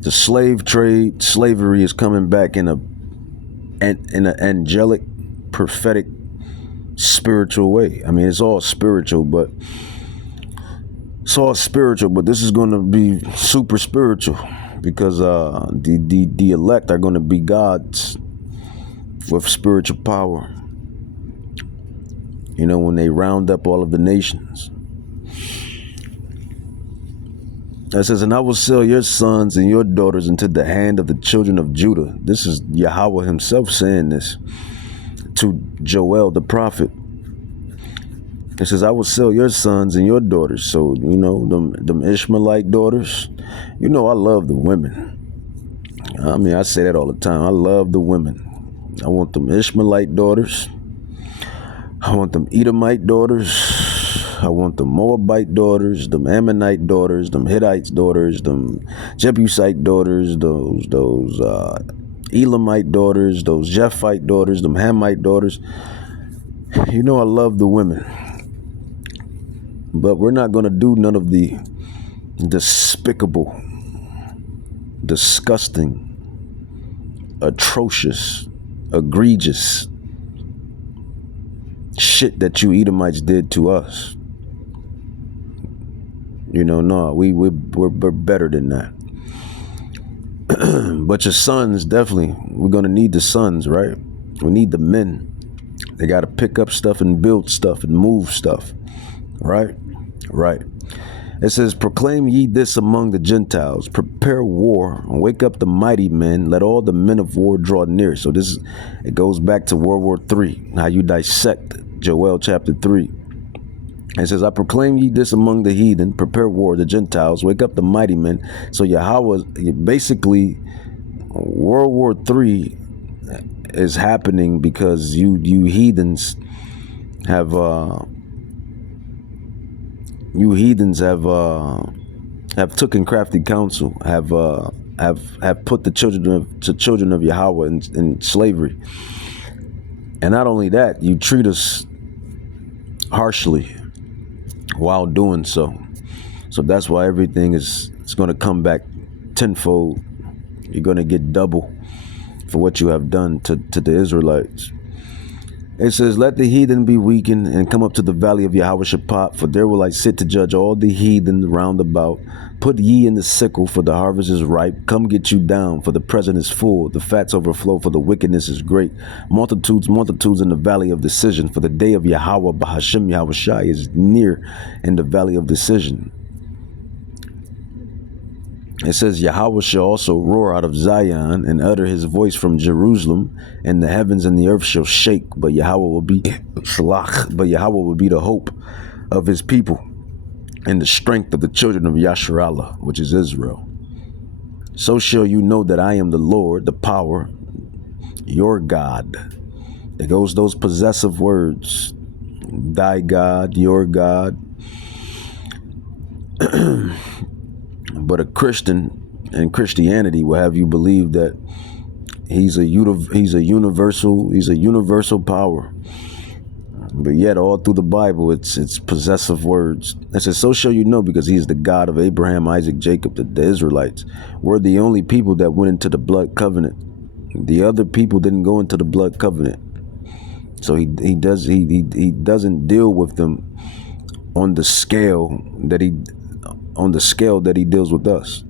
The slave trade, slavery is coming back in an angelic, prophetic, spiritual way. I mean, it's all spiritual, but this is going to be super spiritual because the elect are going to be gods with spiritual power. You know, when they round up all of the nations. It says, and I will sell your sons and your daughters into the hand of the children of Judah. This is Yahweh himself saying this to Joel the prophet. It says, I will sell your sons and your daughters. So, you know, them Ishmaelite daughters, you know, I love the women. I mean, I say that all the time. I love the women. I want them Ishmaelite daughters. I want them Edomite daughters. I want them Moabite daughters, them Ammonite daughters, them Hittites daughters, them Jebusite daughters, those Elamite daughters, those Jephite daughters, them Hamite daughters. You know, I love the women. But we're not going to do none of the despicable, disgusting, atrocious, egregious shit that you Edomites did to us. You know, no, we're better than that. But your sons, definitely, we're going to need the sons, right? We need the men. They got to pick up stuff and build stuff and move stuff. Right? Right. It says, proclaim ye this among the Gentiles, prepare war, and wake up the mighty men, let all the men of war draw near. So it goes back to World War III, how you dissect Joel chapter 3. It says, I proclaim ye this among the heathen, prepare war, the Gentiles, wake up the mighty men. So Yahweh, basically, World War III is happening because you heathens have taken crafty counsel, have put the children of Yahweh in slavery. And not only that, you treat us harshly while doing so. So that's why everything is going to come back tenfold. You're going to get double for what you have done to the Israelites. It says, let the heathen be weakened and come up to the valley of Yahweh Shaphat, for there will I sit to judge all the heathen round about. Put ye in the sickle, for the harvest is ripe. Come get you down, for the present is full. The fats overflow, for the wickedness is great. Multitudes, multitudes in the valley of decision, for the day of Yahweh Bahashem Yahweh Shai is near in the valley of decision. It says, Yahweh shall also roar out of Zion and utter his voice from Jerusalem, and the heavens and the earth shall shake, but Yahweh will be the hope of his people and the strength of the children of Yasharallah, which is Israel. So shall you know that I am the Lord, the power, your God. There goes those possessive words. Thy God, your God. But a Christian and Christianity will have you believe that he's a universal power. But yet all through the Bible, it's possessive words. It says, so shall you know, because he is the God of Abraham, Isaac, Jacob, the Israelites. We're the only people that went into the blood covenant. The other people didn't go into the blood covenant. So he doesn't deal with them on the scale that he deals with us.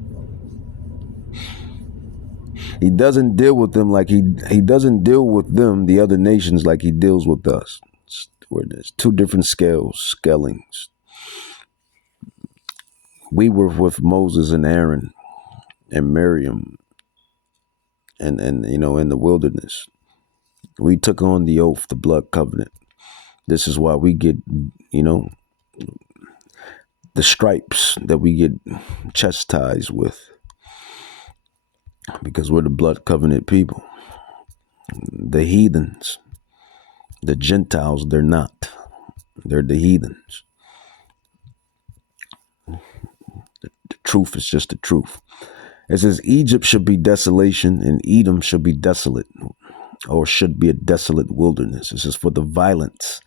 He doesn't deal with them like he doesn't deal with them, the other nations, like he deals with us. Where there's two different scalings. We were with Moses and Aaron and Miriam and you know, in the wilderness. We took on the oath, the blood covenant. This is why we get, you know, the stripes that we get chastised with, because we're the blood covenant people. The heathens, the Gentiles, they're not. They're the heathens. The truth is just the truth. It says Egypt should be desolation and Edom should be desolate, or should be a desolate wilderness. This is for the violence.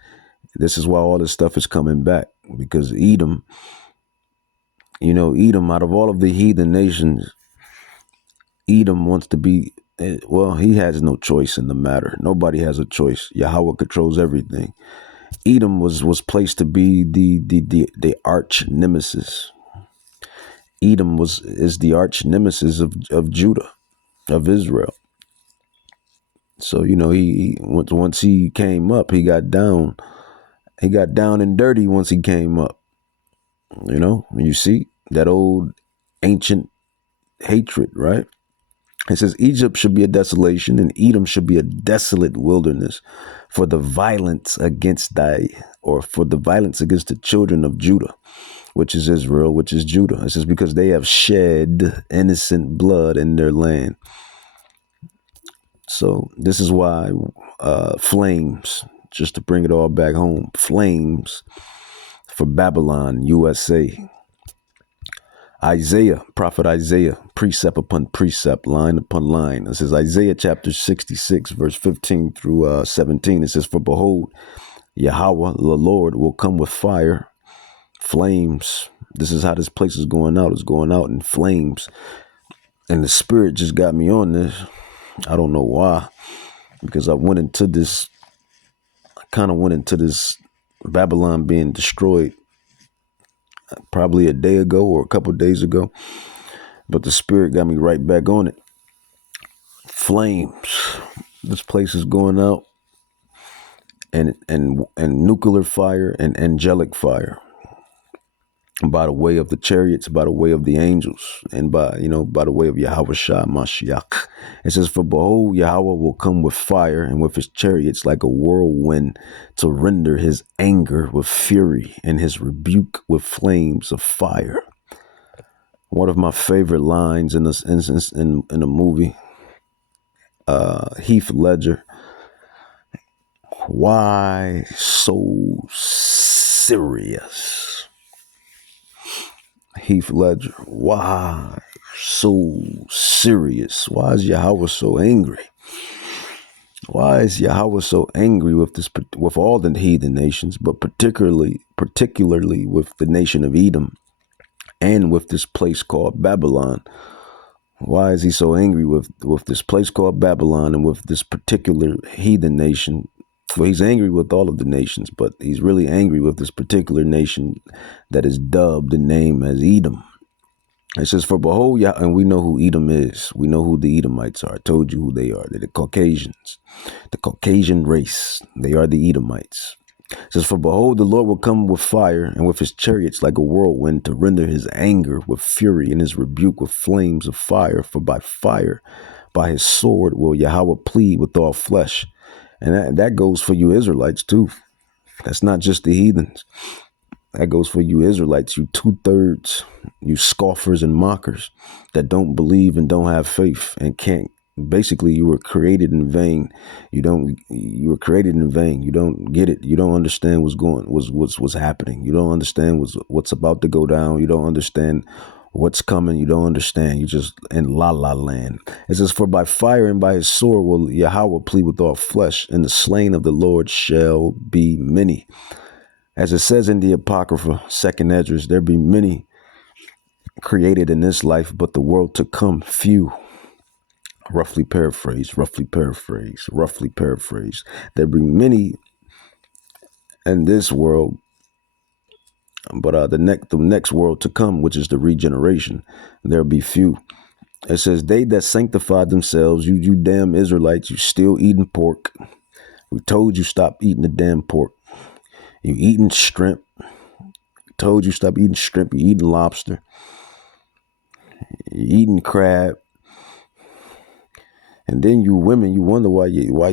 This is why all this stuff is coming back, because Edom, you know, Edom, out of all of the heathen nations, Edom wants to be, well, he has no choice in the matter. Nobody has a choice. Yahweh controls everything. Edom was placed to be the arch nemesis. Edom is the arch nemesis of Judah, of Israel. So he once he came up, he got down and dirty once he came up. You see that old ancient hatred, right? It says Egypt should be a desolation and Edom should be a desolate wilderness for the violence against the children of Judah, which is Israel, which is Judah. It says because they have shed innocent blood in their land. So this is why flames, just to bring it all back home, flames for Babylon, USA. Isaiah, prophet Isaiah, precept upon precept, line upon line. It says Isaiah chapter 66, verse 15 through 17. It says, for behold, Yahweh, the Lord, will come with fire, flames. This is how this place is going out. It's going out in flames. And the Spirit just got me on this. I don't know why, because I kind of went into this Babylon being destroyed probably a day ago or a couple of days ago, but the Spirit got me right back on it. Flames. This place is going out, and nuclear fire and angelic fire, by the way of the chariots, by the way of the angels, and by the way of Yahweh Shah Mashiach. It says, for behold, Yahweh will come with fire and with his chariots like a whirlwind to render his anger with fury and his rebuke with flames of fire. One of my favorite lines in this instance in a movie, Heath Ledger. Why so serious? Heath Ledger, why so serious? Why is Yahweh so angry? Why is Yahweh so angry with all the heathen nations, but particularly with the nation of Edom and with this place called Babylon? Why is he so angry with this place called Babylon and with this particular heathen nation? Well, he's angry with all of the nations, but he's really angry with this particular nation that is dubbed and named as Edom. It says, for behold, and we know who Edom is. We know who the Edomites are. I told you who they are. They're the Caucasians, the Caucasian race. They are the Edomites. It says, for behold, the Lord will come with fire and with his chariots like a whirlwind to render his anger with fury and his rebuke with flames of fire. For by his sword will Yahweh plead with all flesh. And that goes for you Israelites too. That's not just the heathens. That goes for you Israelites, you 2/3, you scoffers and mockers that don't believe and don't have faith and can't. Basically, you were created in vain. You were created in vain. You don't get it. You don't understand what's happening. You don't understand what's about to go down. You don't understand what's coming. You don't understand. You're just in la land. It says, for by fire and by his sword will Yahweh plead with all flesh, and the slain of the Lord shall be many. As it says in the Apocrypha, 2nd Esdras, there be many created in this life, but the world to come, few. Roughly paraphrase. There be many in this world, but the next world to come, which is the regeneration, there'll be few. It says, they that sanctify themselves, you damn Israelites, you still eating pork. We told you stop eating the damn pork. You eating shrimp. We told you stop eating shrimp. You eating lobster. You eating crab. And then you women, you wonder why your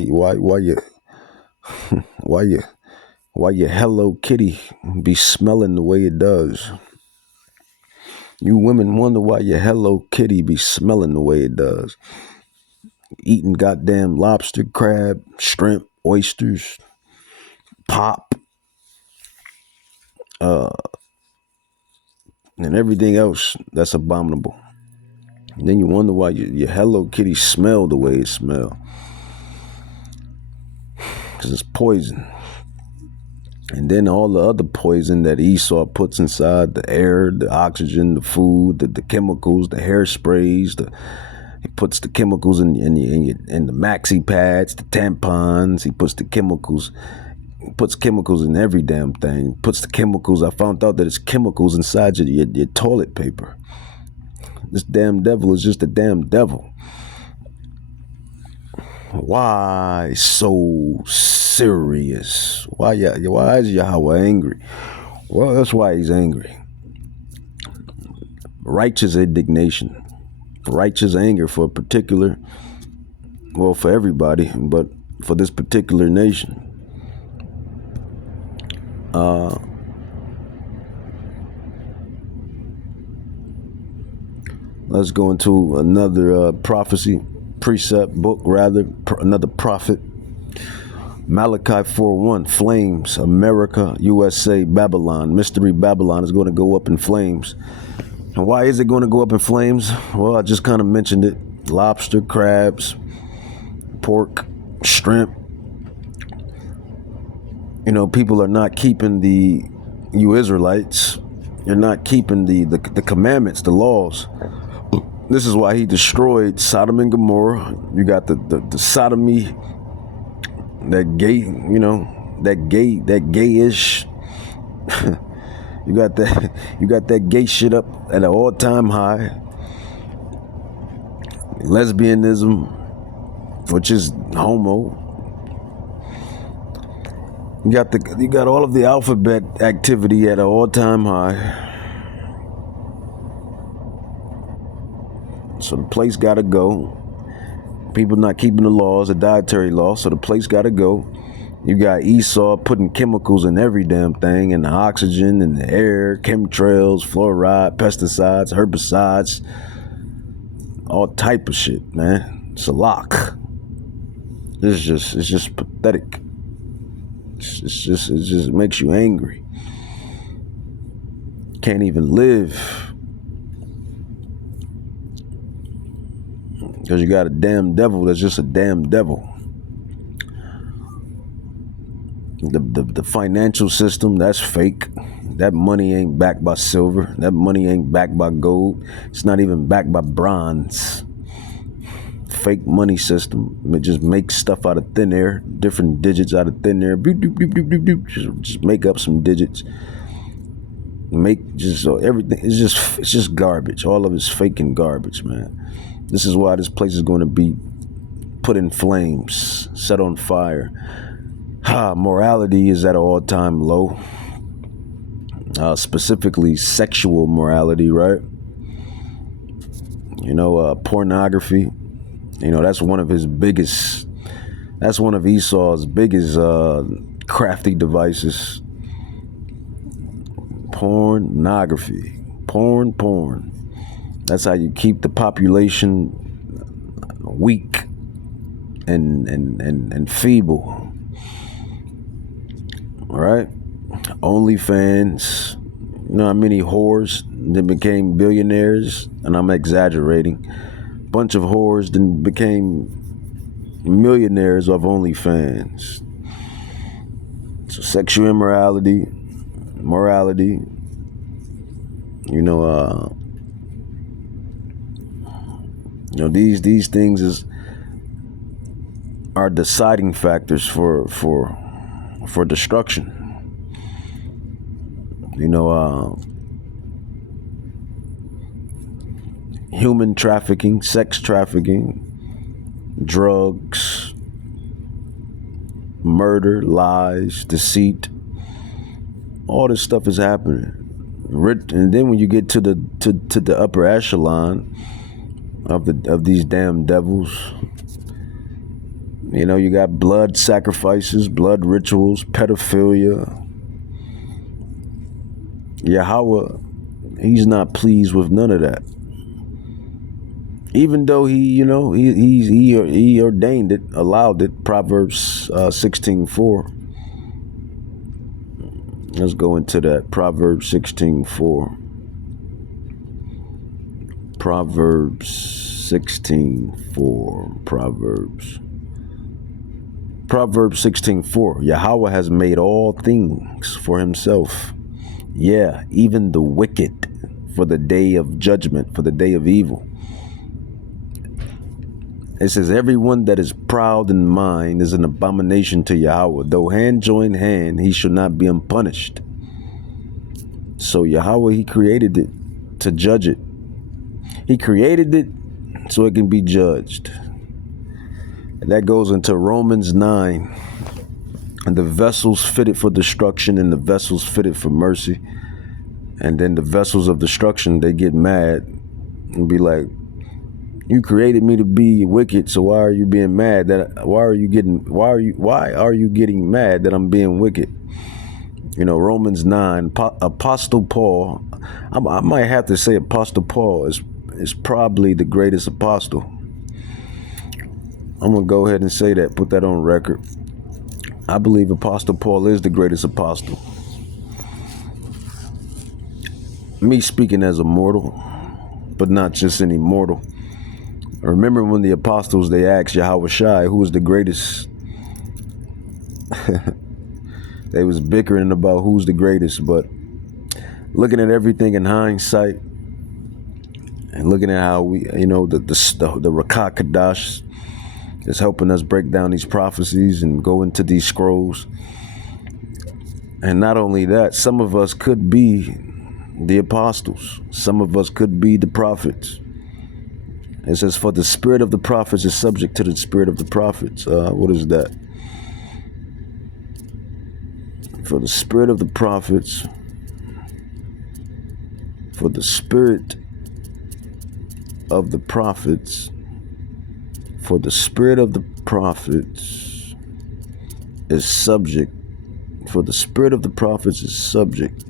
Hello Kitty be smelling the way it does. You women wonder why your Hello Kitty be smelling the way it does. Eating goddamn lobster, crab, shrimp, oysters, pop, and everything else that's abominable. And then you wonder why your Hello Kitty smell the way it smell. Because it's poison. And then all the other poison that Esau puts inside the air, the oxygen, the food, the chemicals, the hairsprays, He puts the chemicals in the maxi pads, the tampons. He puts the chemicals. He puts chemicals in every damn thing. Puts the chemicals. I found out that it's chemicals inside your toilet paper. This damn devil is just a damn devil. Why so serious? Why is Yahweh angry? Well, that's why he's angry. Righteous indignation, righteous anger for a particular, well, for everybody, but for this particular nation. Let's go into another prophecy, precept book rather, another prophet. Malachi 4:1, flames, America, USA, Babylon, mystery Babylon is going to go up in flames. And why is it going to go up in flames? Well, I just kind of mentioned it. Lobster, crabs, pork, shrimp. You know, people are not keeping you Israelites, you're not keeping the commandments, the laws. This is why he destroyed Sodom and Gomorrah. You got the sodomy, that gay, you know, that gayish. you got that gay shit up at an all-time high. Lesbianism, which is homo. You got all of the alphabet activity at an all-time high. So the place gotta go. People not keeping the laws, the dietary laws, so the place gotta go. You got Esau putting chemicals in every damn thing, in the oxygen, in the air, chemtrails, fluoride, pesticides, herbicides, all type of shit, man. It's a lock. It's just pathetic. It just makes you angry. Can't even live. Because you got a damn devil that's just a damn devil. The financial system, that's fake. That money ain't backed by silver. That money ain't backed by gold. It's not even backed by bronze. Fake money system. It just makes stuff out of thin air. Different digits out of thin air. Boop, boop, boop, boop, boop, boop. Just make up some digits. Make just everything. It's just garbage. All of it's fake and garbage, man. This is why this place is going to be put in flames, set on fire. Morality is at an all-time low. Specifically sexual morality, right? You know, pornography. You know, that's one of Esau's biggest crafty devices. Pornography. Porn. That's how you keep the population weak and feeble. All right? OnlyFans. You know how many whores that became billionaires? And I'm exaggerating. Bunch of whores then became millionaires of OnlyFans. So sexual immorality, morality, you know, these things are deciding factors for destruction. You know, human trafficking, sex trafficking, drugs, murder, lies, deceit. All this stuff is happening. And then when you get to the upper echelon of these damn devils, you know, you got blood sacrifices, blood rituals, pedophilia. Yahweh, he's not pleased with none of that. Even though he ordained it, allowed it. Proverbs 16:4. Let's go into that. Proverbs 16:4. Proverbs 16:4. Proverbs 16:4. Yahweh has made all things for himself. Yeah, even the wicked, for the day of judgment, for the day of evil. It says, everyone that is proud in mind is an abomination to Yahweh. Though hand join hand, he shall not be unpunished. So Yahweh, he created it to judge it. He created it so it can be judged. And that goes into Romans 9. And the vessels fitted for destruction and the vessels fitted for mercy. And then the vessels of destruction, they get mad and be like, you created me to be wicked, so why are you being mad? Why are you getting mad that I'm being wicked? You know, Romans 9, Apostle Paul, I might have to say Apostle Paul is probably the greatest apostle. I'm going to go ahead and say that, put that on record. I believe Apostle Paul is the greatest apostle. Me speaking as a mortal, but not just any mortal. Remember when the apostles, they asked Yahweh Shai, who was the greatest? They was bickering about who's the greatest, but looking at everything in hindsight and looking at how we, you know, the Rakah Kadash is helping us break down these prophecies and go into these scrolls. And not only that, some of us could be the apostles. Some of us could be the prophets. It says, for the spirit of the prophets is subject to the spirit of the prophets. What is that? For the spirit of the prophets, for the spirit of the prophets, for the spirit of the prophets is subject, for the spirit of the prophets is subject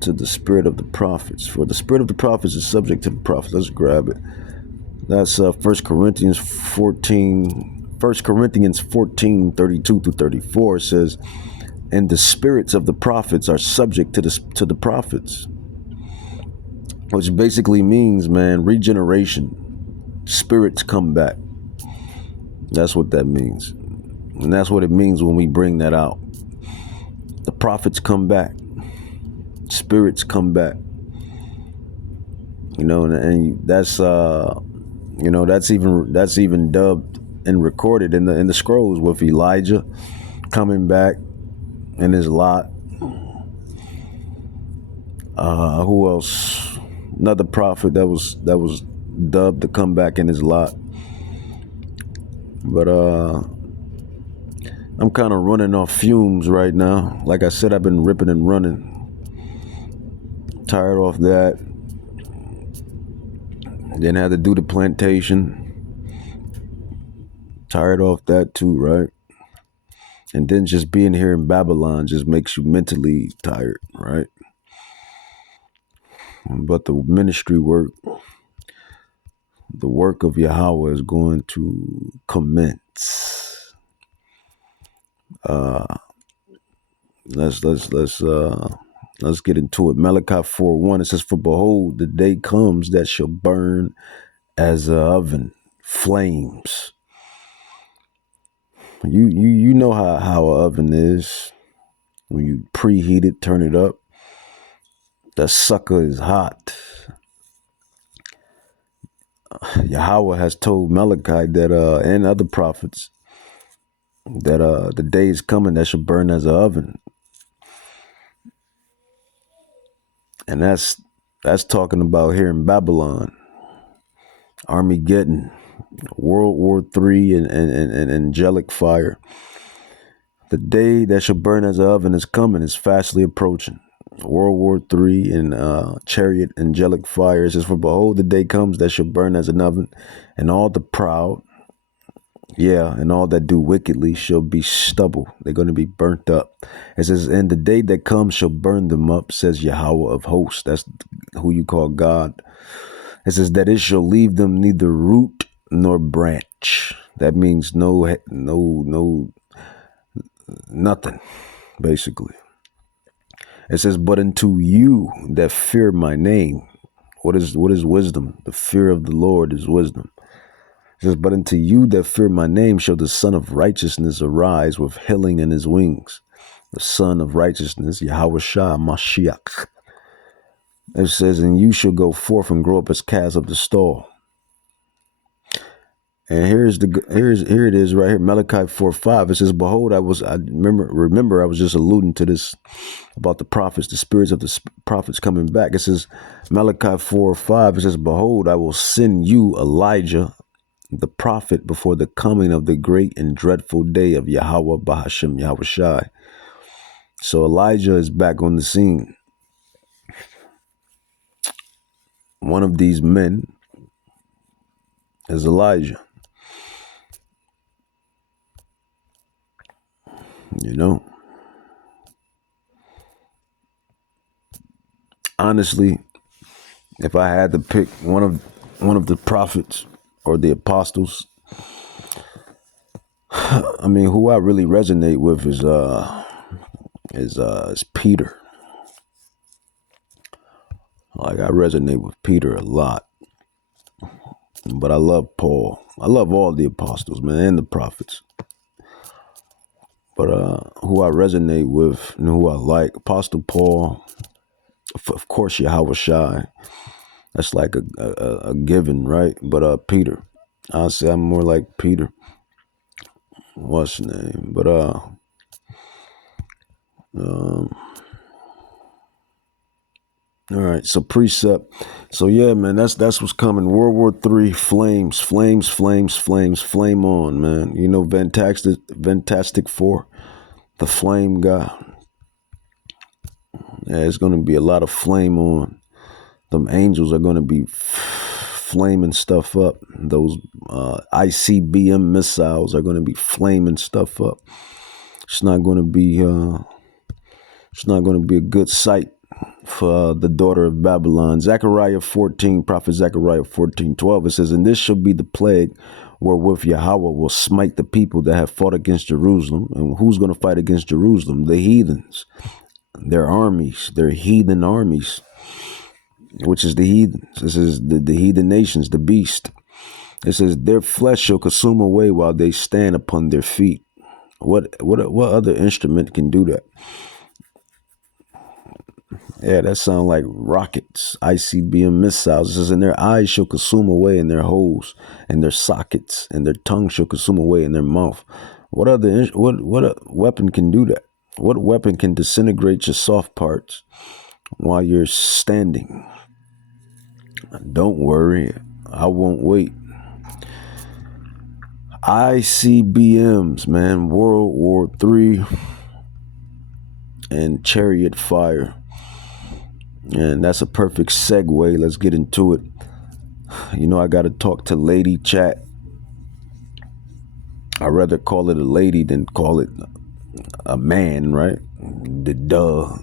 to the spirit of the prophets. For the spirit of the prophets is subject to the prophets. Let's grab it. That's 1 Corinthians 14, 32 through 34 says, and the spirits of the prophets are subject to the prophets. Which basically means, man, regeneration. Spirits come back. That's what that means. And that's what it means when we bring that out. The prophets come back. Spirits come back. You know, and that's you know, that's even dubbed and recorded in the scrolls with Elijah coming back in his lot. Who else? Another prophet that was dubbed to come back in his lot. But I'm kind of running off fumes right now. Like I said, I've been ripping and running. Tired off that. Then had to do the plantation. Tired off that too, right? And then just being here in Babylon just makes you mentally tired, right? But the ministry work, the work of Yahweh is going to commence. Let's get into it. Malachi 4:1, it says, for behold, the day comes that shall burn as an oven, flames. You know how an oven is. When you preheat it, turn it up, that sucker is hot. Yahweh has told Malachi that and other prophets that the day is coming that shall burn as an oven. And that's talking about here in Babylon, Armageddon, World War III, and angelic fire. The day that shall burn as an oven is coming, is fastly approaching. World War III and chariot, angelic fire. It says, for behold, the day comes that shall burn as an oven, and all the proud, and all that do wickedly shall be stubble. They're going to be burnt up. It says, and the day that comes shall burn them up, says Yahweh of hosts. That's who you call God. It says that it shall leave them neither root nor branch. That means no, nothing, basically. It says, but unto you that fear my name. What is wisdom? The fear of the Lord is wisdom. It says, but unto you that fear my name shall the Son of Righteousness arise with healing in his wings. The Son of Righteousness, Yahweh Shah Mashiach. It says, and you shall go forth and grow up as calves of the stall. And here it is right here, Malachi 4:5. It says, "Behold, I remember I was just alluding to this about the prophets, the spirits of the prophets coming back." It says Malachi 4:5. It says, "Behold, I will send you Elijah, the prophet, before the coming of the great and dreadful day of Yahweh Bahashem Yahweh Shai." So Elijah is back on the scene. One of these men is Elijah. You know, honestly, if I had to pick one of the prophets or the apostles, I mean, who I really resonate with is Peter. Like, I resonate with Peter a lot, but I love Paul. I love all the apostles, man, and the prophets. But who I resonate with and who I like, Apostle Paul, of course, Yahweh Shai. That's like a given, right? But Peter, I'll say I'm more like Peter. What's his name? But all right, so precept. So yeah, man, that's what's coming. World War III, flames, flame on, man. You know, Fantastic Four, the flame guy. Yeah, it's gonna be a lot of flame on. Them angels are gonna be flaming stuff up. Those ICBM missiles are gonna be flaming stuff up. It's not gonna be a good sight for the daughter of Babylon. Zechariah 14, prophet Zechariah 14:12. It says, "And this shall be the plague wherewith Yahweh will smite the people that have fought against Jerusalem." And who's going to fight against Jerusalem? The heathens, their armies, their heathen armies, which is the heathens. This is the heathen nations, the beast. It says, "Their flesh shall consume away while they stand upon their feet." What other instrument can do that? Yeah, that sound like rockets, ICBM missiles. It says, "And their eyes shall consume away in their holes, and their sockets, and their tongue shall consume away in their mouth." What weapon can do that? What weapon can disintegrate your soft parts while you're standing? Don't worry, I won't wait. ICBMs, man, World War III and chariot fire. And that's a perfect segue. Let's get into it. You know, I got to talk to lady chat. I'd rather call it a lady than call it a man, right? Duh.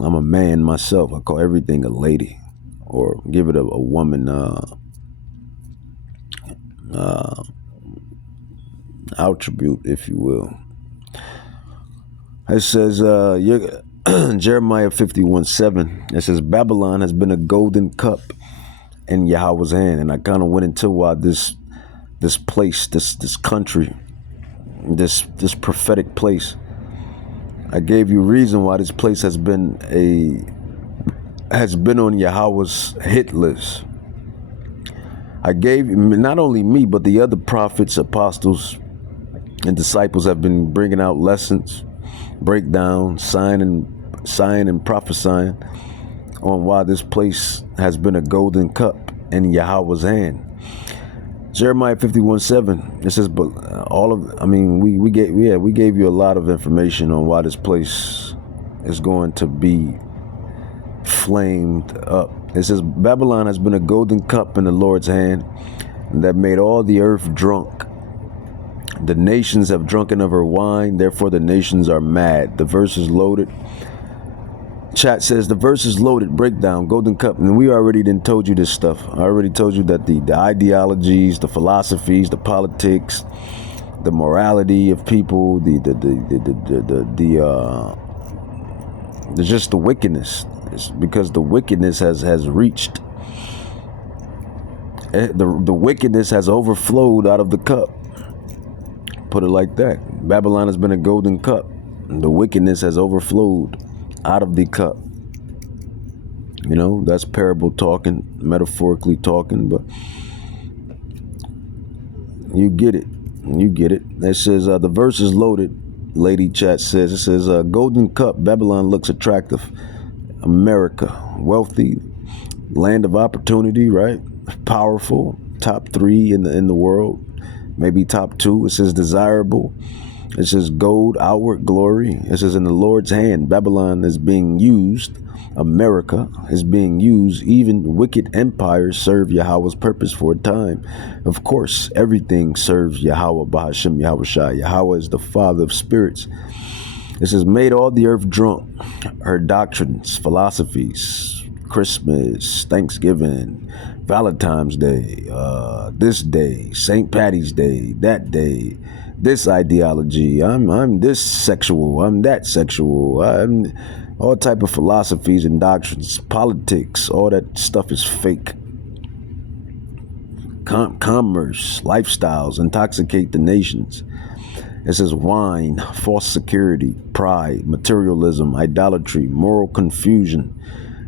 I'm a man myself. I call everything a lady, or give it a woman attribute, if you will. It says, Jeremiah 51:7. It says, "Babylon has been a golden cup in Yahweh's hand." And I kind of went into why this place, this country, this prophetic place. I gave you reason why this place has been on Yahweh's hit list. I gave not only me, but the other prophets, apostles, and disciples have been bringing out lessons, breakdown, sign and prophesying on why this place has been a golden cup in Yahweh's hand. Jeremiah 51:7. It says, "But we gave you a lot of information on why this place is going to be flamed up." It says, "Babylon has been a golden cup in the Lord's hand that made all the earth drunk. The nations have drunken of her wine, therefore the nations are mad." The verse is loaded. Chat says the verse is loaded. Breakdown, golden cup. And we already done told you this stuff. I already told you that the ideologies, the philosophies, the politics, the morality of people, just the wickedness. It's because the wickedness has reached. The wickedness has overflowed out of the cup. Put it like that. Babylon has been a golden cup. And the wickedness has overflowed out of the cup. You know, that's parable talking, metaphorically talking, but You get it. You get it. It says, the verse is loaded. Lady Chat says, it says, Golden Cup, Babylon looks attractive. America, wealthy, land of opportunity, right? Powerful, top 3 in the world, maybe top 2. It says desirable. It says gold, outward glory. It says in the Lord's hand, Babylon is being used. America is being used. Even wicked empires serve Yahweh's purpose for a time. Of course, everything serves Yahweh, Bahashem, Yahweh Shai. Yahweh is the Father of spirits. It says, made all the earth drunk. Her doctrines, philosophies, Christmas, Thanksgiving, Valentine's Day, this day, St. Patty's Day, that day, this ideology, I'm this sexual, I'm that sexual, I'm all type of philosophies and doctrines, politics, all that stuff is fake. Commerce, lifestyles intoxicate the nations. It says wine, false security, pride, materialism, idolatry, moral confusion.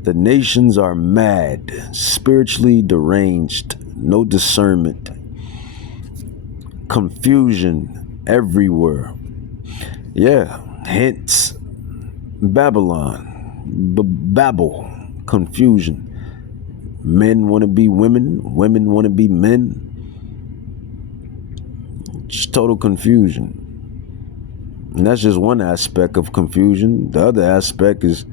The nations are mad, spiritually deranged, no discernment, confusion everywhere. Yeah, hence Babylon, Babel, confusion. Men want to be women, women want to be men. Just total confusion. And that's just one aspect of confusion. The other aspect is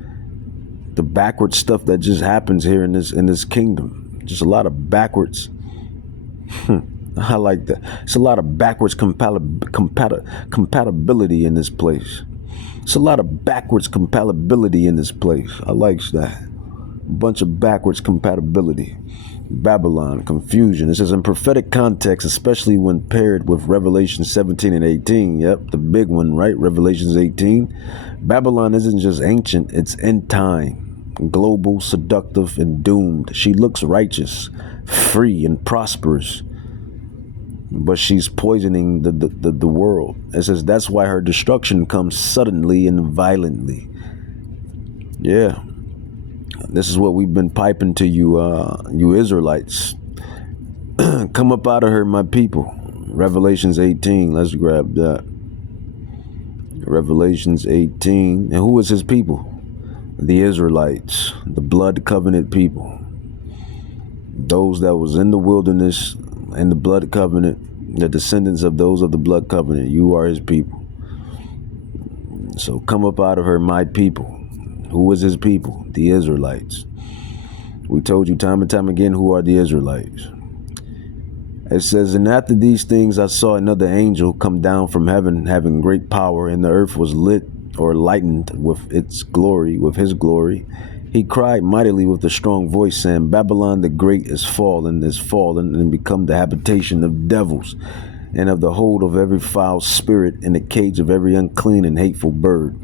the backward stuff that just happens here in this kingdom. Just a lot of backwards. I like that. It's a lot of backwards compatibility in this place. It's a lot of backwards compatibility in this place. I like that. A bunch of backwards compatibility. Babylon, confusion. It says in prophetic context, especially when paired with Revelation 17 and 18. Yep, the big one, right? Revelations 18. Babylon isn't just ancient, it's end time, global, seductive, and doomed. She looks righteous, free, and prosperous, but she's poisoning the world. It says that's why her destruction comes suddenly and violently. Yeah. This is what we've been piping to you, you Israelites. Come up out of her, my people. Revelations 18. Let's grab that. Revelations 18. And who is his people? The Israelites, the blood covenant people. Those that was in the wilderness and the blood covenant, the descendants of those of the blood covenant. You are his people. So come up out of her, my people. Who is his people? The Israelites. We told you time and time again who are the Israelites. It says, and after these things I saw another angel come down from heaven, having great power, and the earth was lit or lightened with its glory, with his glory. He cried mightily with a strong voice, saying, Babylon the great is fallen, and become the habitation of devils, and of the hold of every foul spirit, and the cage of every unclean and hateful bird.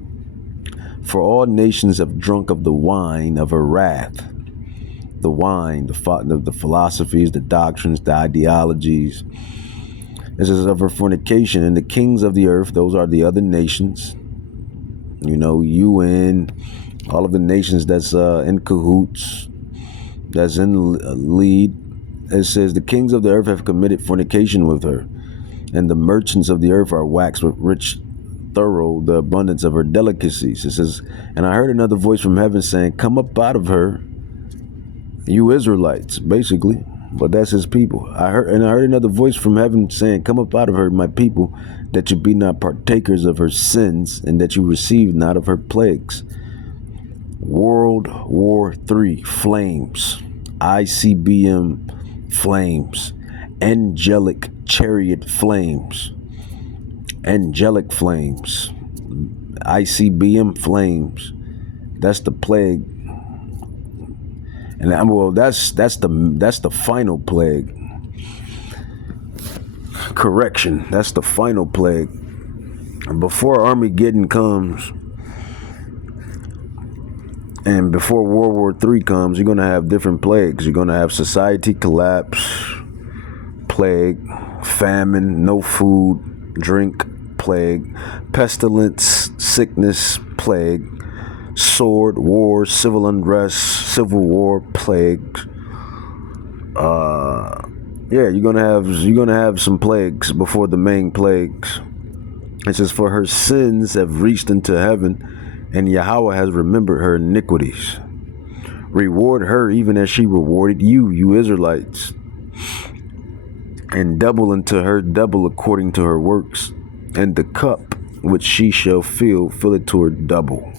For all nations have drunk of the wine of her wrath. The wine, the philosophies, the doctrines, the ideologies. This is of her fornication. And the kings of the earth, those are the other nations. You know, UN, all of the nations that's in cahoots, that's in lead. It says the kings of the earth have committed fornication with her. And the merchants of the earth are waxed with rich thorough the abundance of her delicacies. It says, and I heard another voice from heaven saying, come up out of her, you Israelites, basically, but that's his people. I heard another voice from heaven saying, come up out of her, my people, that you be not partakers of her sins, and that you receive not of her plagues. World War III flames, ICBM flames, angelic chariot flames. Angelic flames, ICBM flames. That's the plague, and well, that's the final plague. Correction, that's the final plague. Before Armageddon comes, and before World War III comes, you're gonna have different plagues. You're gonna have society collapse, plague, famine, no food, drink, plague, pestilence, sickness, plague, sword, war, civil unrest, civil war, plague, Yeah, you're gonna have some plagues before the main plagues. It says, for her sins have reached into heaven, and Yahweh has remembered her iniquities. Reward her even as she rewarded you, you Israelites, and double unto her double according to her works, and the cup which she shall fill it to her double.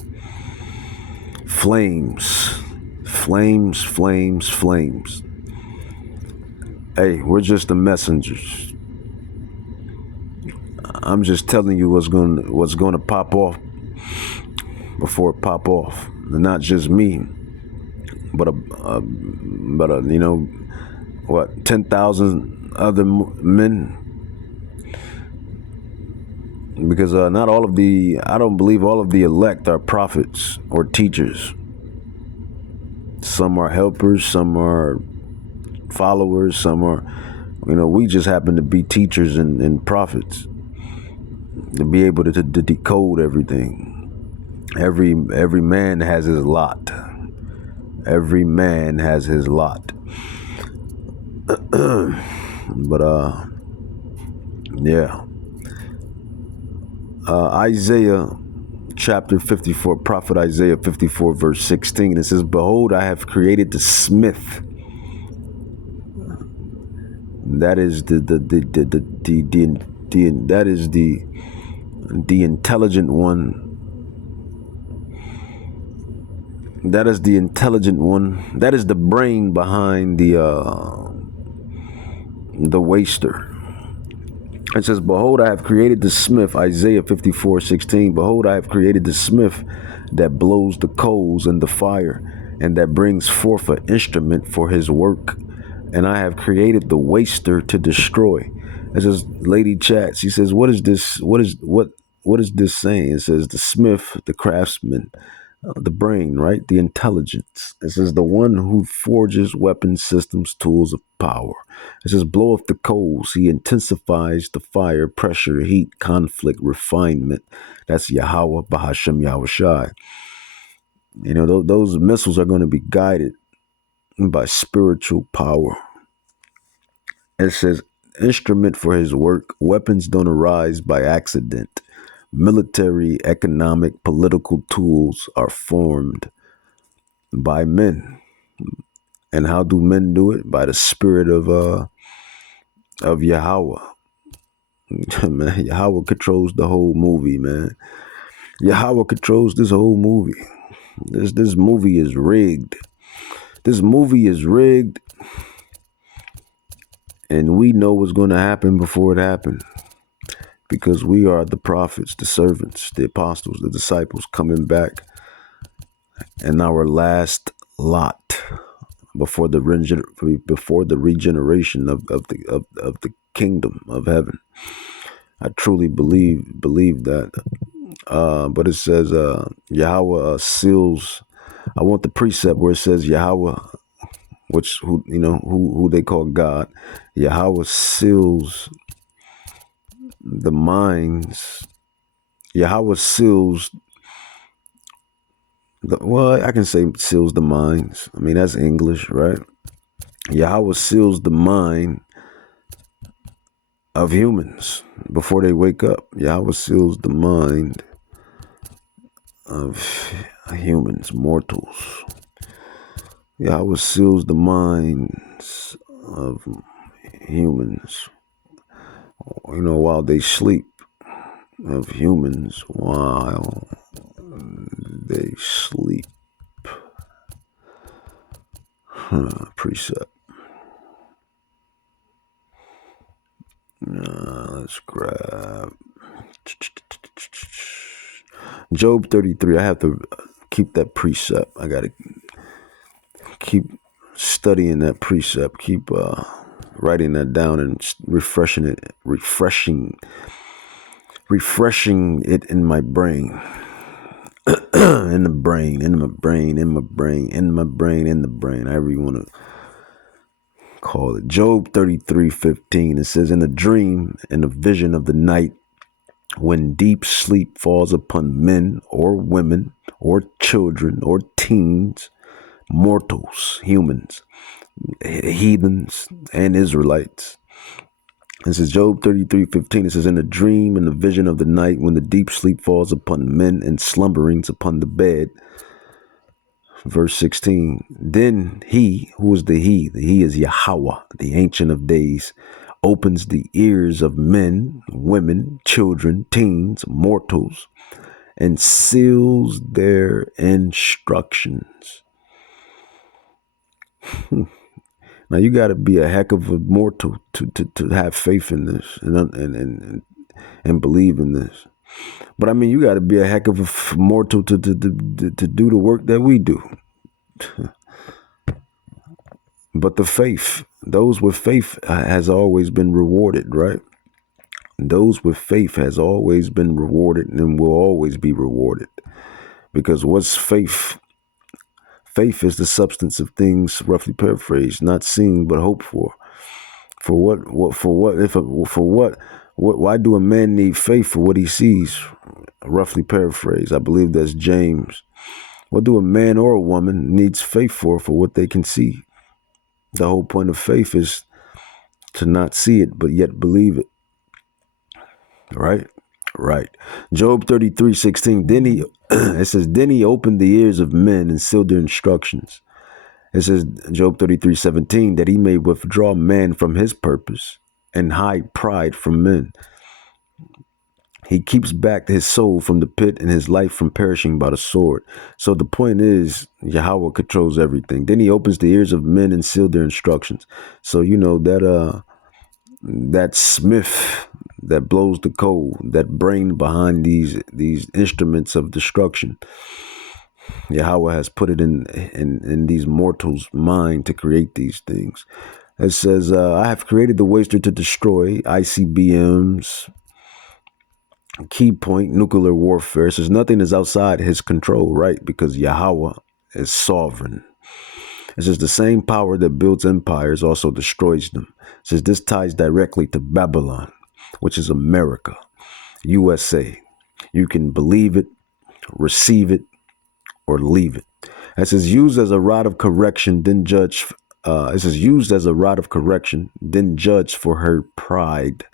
Flames, flames, flames, flames. Hey, we're just the messengers. I'm just telling you what's gonna pop off before it pop off. And not just me, but you know what, 10,000 other men. Because not all of I don't believe all of the elect are prophets or teachers. Some are helpers, some are followers, some are, we just happen to be teachers and prophets, to be able to decode everything. Every man has his lot. Every man has his lot. But yeah. Isaiah chapter 54, prophet Isaiah 54 verse 16. It says, behold, I have created the smith. That is the intelligent one. That is the intelligent one. That is the brain behind the waster. It says, behold, I have created the smith, Isaiah 54:16. Behold, I have created the smith that blows the coals in the fire, and that brings forth an instrument for his work. And I have created the waster to destroy. It says, Lady Chat, she says, what is this? What is this saying? It says, the smith, the craftsman, the brain, right? The intelligence. It says, the one who forges weapons, systems, tools of power. It says, blow up the coals. He intensifies the fire, pressure, heat, conflict, refinement. That's Yahweh, Bahashem Yahushai. Those missiles are going to be guided by spiritual power. It says, instrument for his work. Weapons don't arise by accident. Military, economic, political tools are formed by men. And how do men do it? By the spirit of Yahweh. Man, Yahweh controls the whole movie, man. Yahweh controls this whole movie. This movie is rigged. This movie is rigged, and we know what's going to happen before it happens. Because we are the prophets, the servants, the apostles, the disciples coming back in our last lot before the regeneration of the kingdom of heaven. I truly believe that. But it says Yahweh seals. I want the precept where it says Yahweh, who they call God. Yahweh seals the minds. Yahweh seals I can say seals the minds. I mean, that's English, right? Yahweh seals the mind of humans before they wake up. Yahweh seals the mind of humans, mortals. Yahweh seals the minds of humans, while they sleep, of humans while they sleep. Precept. Let's grab Job 33. I have to keep that precept. I got to keep studying that precept. Keep writing that down and refreshing it in my brain. in the brain, however you want to call it. Job 33:15. It says, in a dream, in a vision of the night, when deep sleep falls upon men or women or children or teens, mortals, humans, heathens, and Israelites. This is Job 33:15. It says, in a dream, in the vision of the night, when the deep sleep falls upon men and slumberings upon the bed. Verse 16. Then he, who is the he? The he is Yahweh, the Ancient of Days, opens the ears of men, women, children, teens, mortals, and seals their instructions. Now you got to be a heck of a mortal to have faith in this and believe in this. But I mean, you got to be a heck of a mortal to do the work that we do. But the faith, those with faith has always been rewarded, right? Those with faith has always been rewarded and will always be rewarded. Because what's faith? Faith is the substance of things, roughly paraphrased, not seen but hoped for. Why do a man need faith for what he sees? Roughly paraphrased. I believe that's James. What do a man or a woman needs faith for what they can see? The whole point of faith is to not see it, but yet believe it. Right? Right. Job 33:16. Then he, it says, then he opened the ears of men and sealed their instructions. It says, Job 33:17, that he may withdraw man from his purpose and hide pride from men. He keeps back his soul from the pit and his life from perishing by the sword. So the point is, Yahweh controls everything. Then he opens the ears of men and sealed their instructions. So, you know, that smith that blows the coal, that brain behind these instruments of destruction, Yahweh has put it in these mortals' mind to create these things. It says, I have created the waster to destroy ICBMs, key point, nuclear warfare. It says nothing is outside his control, right? Because Yahweh is sovereign. It says the same power that builds empires also destroys them. It says this ties directly to Babylon, which is America, USA. You can believe it, receive it, or leave it. It says used as a rod of correction, then judge. It says used as a rod of correction, then judge for her pride.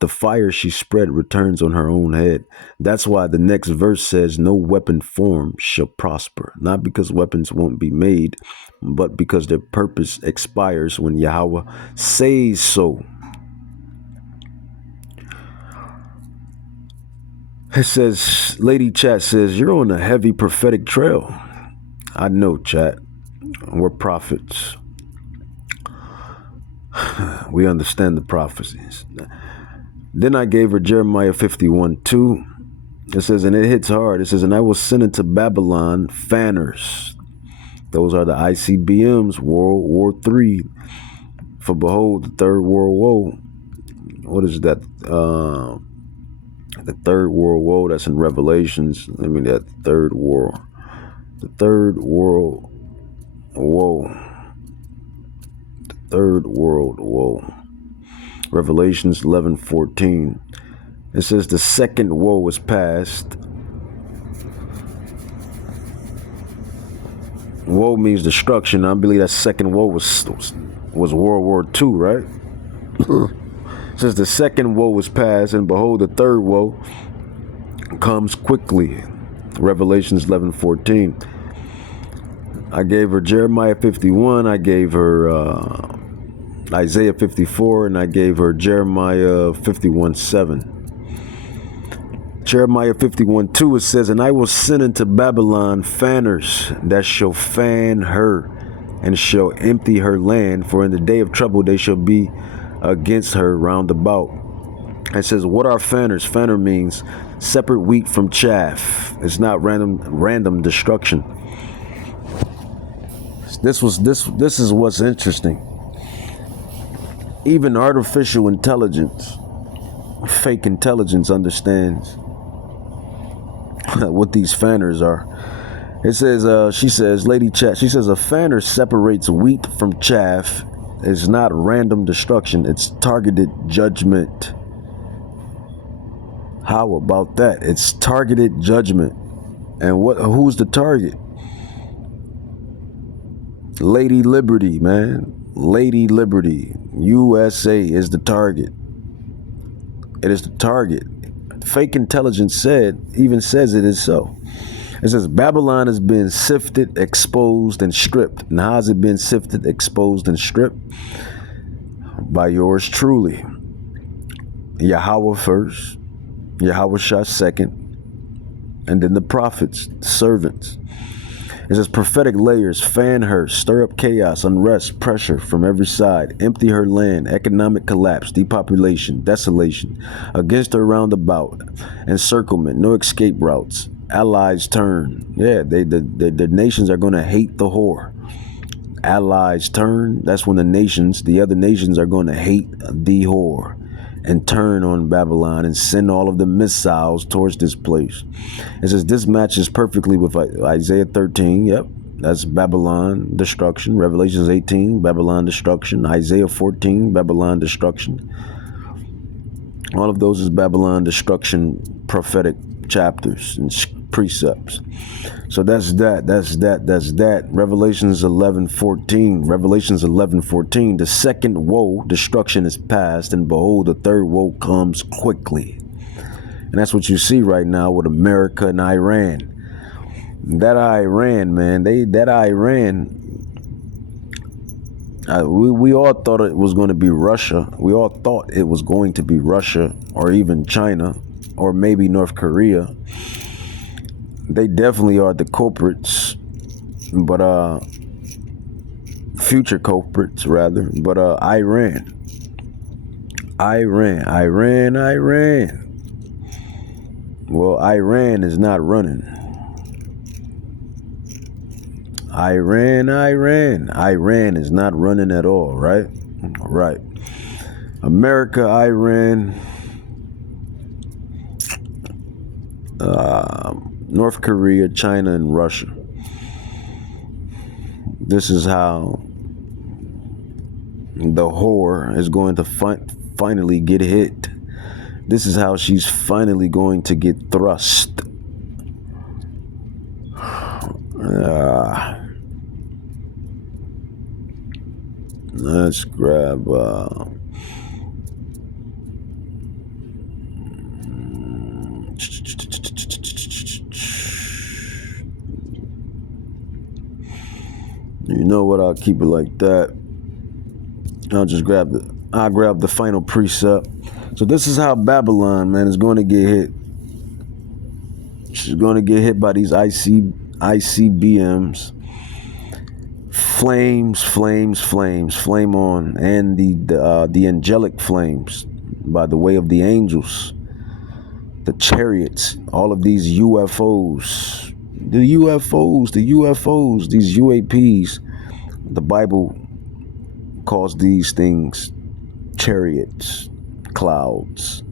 The fire she spread returns on her own head. That's why the next verse says, no weapon formed shall prosper. Not because weapons won't be made, but because their purpose expires when Yahweh says so. It says, Lady Chat says, you're on a heavy prophetic trail. I know, Chat. We're prophets. We understand the prophecies. Then I gave her Jeremiah 51:2. It says, and it hits hard. It says, and I will send into Babylon fanners. Those are the ICBMs, World War III. For behold, the third world woe. What is that? The third world woe, that's in Revelations. I mean, that third world. The third world woe. The third world woe. Revelations 11:14. It says the second woe is past. Woe means destruction. I believe that second woe was World War II, right? It says the second woe is past, and behold, the third woe comes quickly. Revelations 11:14. I gave her Jeremiah 51. I gave her Isaiah 54, and I gave her Jeremiah 51:7. Jeremiah 51:2, it says, and I will send into Babylon fanners that shall fan her and shall empty her land, for in the day of trouble they shall be against her round about. It says, what are fanners? Fanner means separate wheat from chaff. It's not random destruction. This is what's interesting. Even artificial intelligence, fake intelligence, understands what these fanners are. It says, she says, Lady Chat, she says, a fanner separates wheat from chaff. It's not random destruction. It's targeted judgment. How about that? It's targeted judgment. And who's the target? Lady Liberty, man. Lady Liberty. USA is the target. It is the target. Fake intelligence even says it is so. It says Babylon has been sifted, exposed, and stripped. And how has it been sifted, exposed, and stripped? By yours truly. Yahweh first, Yahweh Shah second, and then the prophets, the servants. It says prophetic layers, fan her, stir up chaos, unrest, pressure from every side, empty her land, economic collapse, depopulation, desolation, against her roundabout, encirclement, no escape routes, allies turn. Yeah, the nations are going to hate the whore. Allies turn, that's when the other nations are going to hate the whore and turn on Babylon and send all of the missiles towards this place. It says this matches perfectly with Isaiah 13. Yep, that's Babylon destruction. Revelations 18, Babylon destruction. Isaiah 14, Babylon destruction. All of those is Babylon destruction prophetic chapters and precepts. So that's that. Revelations 11:14. The second woe, destruction, is past, and behold, the third woe comes quickly. And that's what you see right now with America and Iran. That Iran, man, we all thought it was going to be Russia. We all thought it was going to be Russia or even China or maybe North Korea. They definitely are the culprits, but future culprits rather. But Iran. Well, Iran is not running. Iran is not running at all, right? Right. America, Iran, North Korea, China, and Russia. This is how the whore is going to finally get hit. This is how she's finally going to get thrust. Let's grab you know what, I'll keep it like that. I'll grab the final precept. So this is how Babylon, man, is going to get hit. She's going to get hit by these ICBMs. Flames, flame on, and the angelic flames by the way of the angels, the chariots, all of these UFOs, these UAPs. The Bible calls these things chariots, clouds.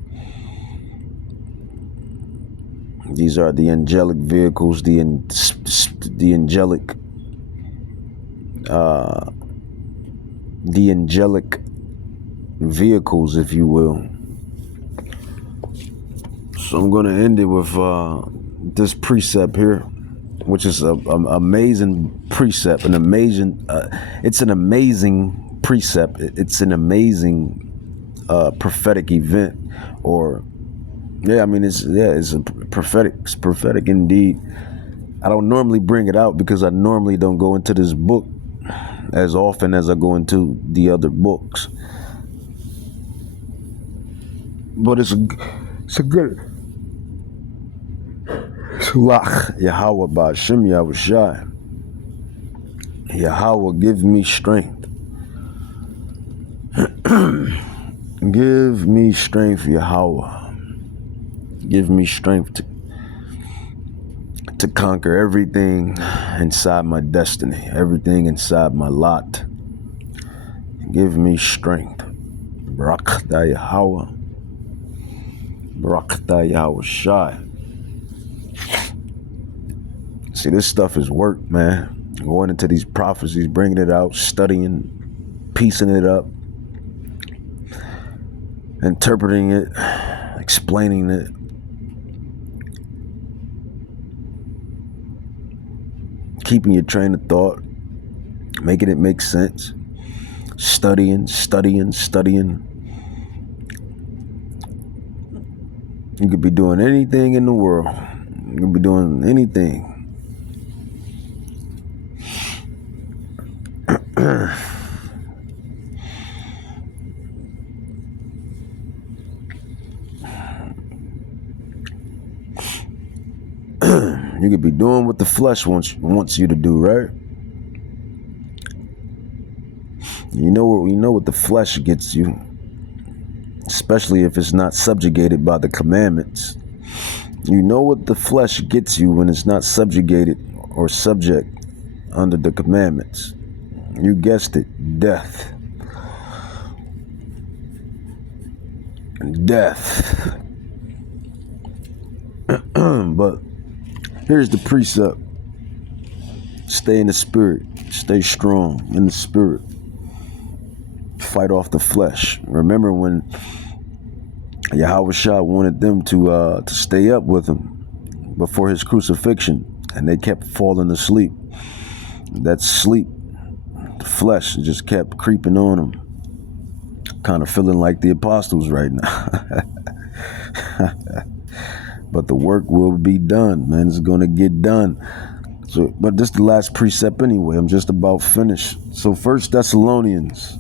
These are the angelic vehicles, the angelic vehicles, if you will. So I'm going to end it with this precept here, which is an amazing precept, it's an amazing precept. It's an amazing prophetic event, it's prophetic indeed. I don't normally bring it out because I normally don't go into this book as often as I go into the other books. But it's a good Sulach Yahweh Ba'Shem Yahweh Shai. Yahweh, give me strength. Give me strength, Yahweh. Give me strength to conquer everything inside my destiny, everything inside my lot. Give me strength. Barakta Yahweh. Barakta Yahweh Shai. See, this stuff is work, man. Going into these prophecies, bringing it out, studying, piecing it up, interpreting it, explaining it. Keeping your train of thought, making it make sense, studying. You could be doing anything in the world. You could be doing anything. You could be doing what the flesh wants you to do, right? You know what the flesh gets you, especially if it's not subjugated by the commandments. You know what the flesh gets you when it's not subjugated or subject under the commandments. You guessed it, death. Death. But here's the precept. Stay in the spirit. Stay strong in the spirit. Fight off the flesh. Remember when Yahweh wanted them to stay up with him before his crucifixion, and they kept falling asleep. That sleep, the flesh, just kept creeping on them. Kind of feeling like the apostles right now. But the work will be done, man. It's going to get done. So, but this is the last precept anyway. I'm just about finished. So 1 Thessalonians,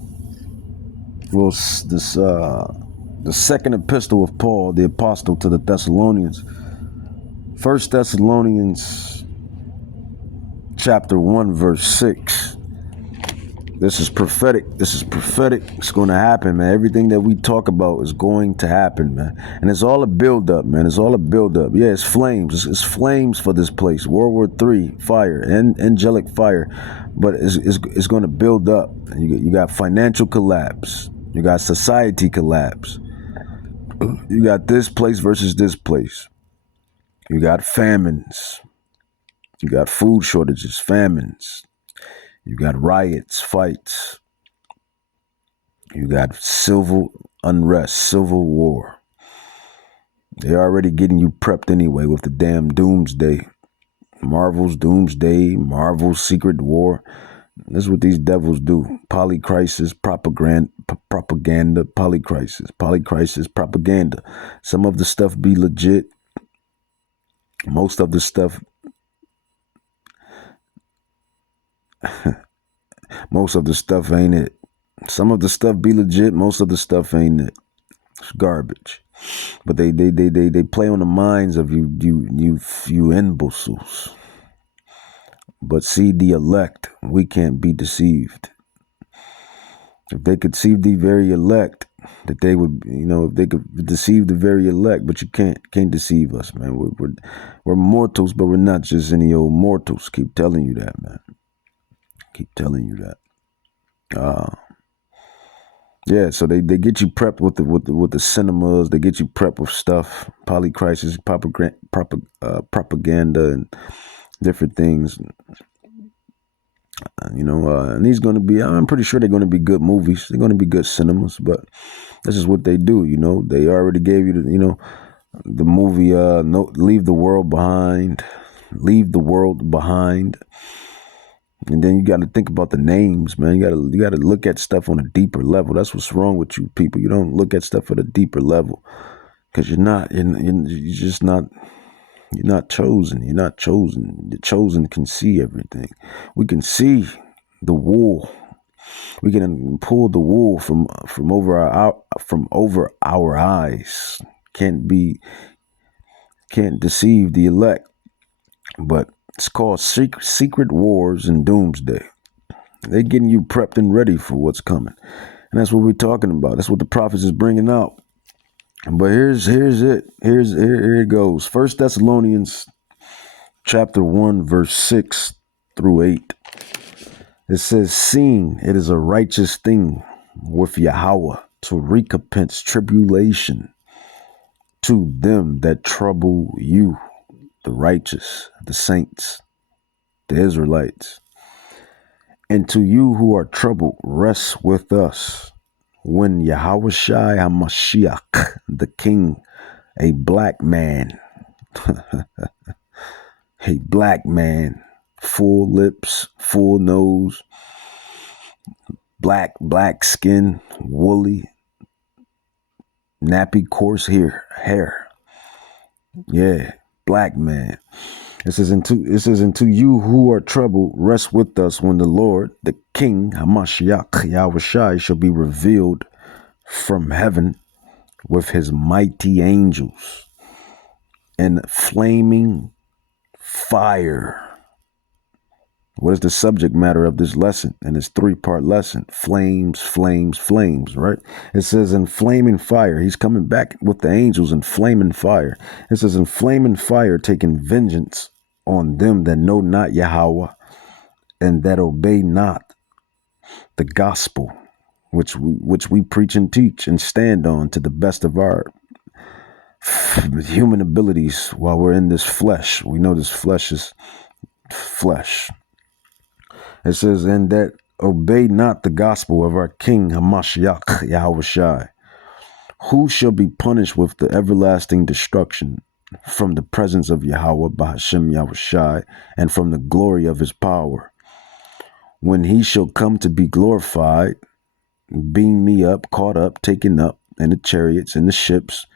well, the second epistle of Paul, the apostle to the Thessalonians. 1 Thessalonians chapter 1, verse 6. This is prophetic. It's going to happen, man. Everything that we talk about is going to happen, man. And it's all a build-up, man. It's all a build-up. Yeah, it's flames. It's flames for this place. World War III, fire, and angelic fire. But it's going to build up. You got financial collapse. You got society collapse. You got this place versus this place. You got famines. You got food shortages, famines. You got riots, fights. You got civil unrest, civil war. They're already getting you prepped anyway with the damn doomsday. Marvel's doomsday, Marvel's secret war. That's what these devils do. Polycrisis, propaganda, polycrisis, propaganda. Some of the stuff be legit. Most of the stuff ain't it. Some of the stuff be legit. Most of the stuff ain't it. It's garbage. But they play on the minds of you imbeciles. But see, the elect, we can't be deceived. If they could deceive the very elect, that they would, if they could deceive the very elect, but you can't deceive us, man. We're mortals, but we're not just any old mortals. Keep telling you that, man. Keep telling you that. Yeah, so they get you prepped with the cinemas. They get you prepped with stuff, polycrisis, propaganda, and different things. And these going to be, I'm pretty sure they're going to be good movies. They're going to be good cinemas, but this is what they do. They already gave you the movie, Leave the World Behind. And then you got to think about the names, man. You got to look at stuff on a deeper level. That's what's wrong with you people. You don't look at stuff at a deeper level because you're not chosen. You're not chosen. The chosen can see everything. We can see the wool. We can pull the wool from over our eyes. Can't deceive the elect. But it's called secret wars and doomsday. They're getting you prepped and ready for what's coming. And that's what we're talking about. That's what the prophets is bringing out. But here's it. Here it goes. 1 Thessalonians chapter 1, verse 6 through 8. It says, seeing it is a righteous thing with Yahweh to recompense tribulation to them that trouble you, the righteous, the saints, the Israelites. And to you who are troubled, rest with us when Yahweh Shai HaMashiach, the King, a black man, full lips, full nose, black skin, woolly, nappy, coarse hair. Yeah, black man. It says into you who are troubled, rest with us when the Lord, the King, Hamashiach, Yahushai, shall be revealed from heaven with his mighty angels and flaming fire. What is the subject matter of this lesson? And it's 3-part lesson. Flames, flames, flames, right? It says in flaming fire. He's coming back with the angels in flaming fire. It says in flaming fire, taking vengeance on them that know not Yahweh and that obey not the gospel, which we preach and teach and stand on to the best of our human abilities while we're in this flesh. We know this flesh is flesh. It says, and that obey not the gospel of our King Hamashiach Yahushai, who shall be punished with the everlasting destruction from the presence of Yahweh Bahashem Yahushai and from the glory of his power. When he shall come to be glorified, beam me up, caught up, taken up in the chariots and the ships,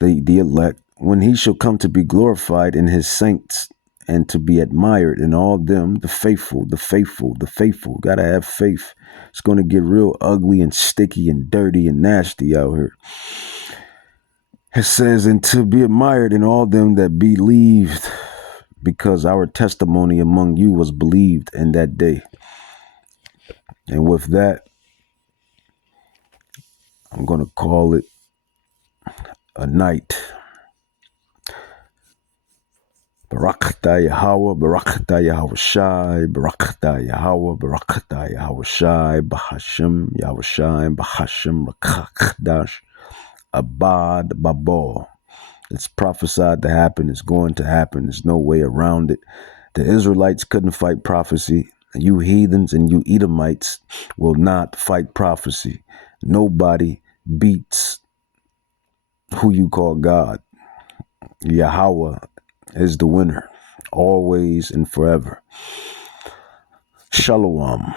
the elect, when he shall come to be glorified in his saints and to be admired in all them, the faithful. Gotta have faith. It's going to get real ugly and sticky and dirty and nasty out here. It says, and to be admired in all them that believed, because our testimony among you was believed in that day. And with that, I'm going to call it a night. Barakata Yahweh, Barakata Yahushai, Barakata Yahweh, Barakata Yahushai, Bahashem, Yahushai, Bahashem, Rakakdash, Abad, Babal. It's prophesied to happen. It's going to happen. There's no way around it. The Israelites couldn't fight prophecy. You heathens and you Edomites will not fight prophecy. Nobody beats who you call God. Yahweh is the winner, always and forever. Shalom.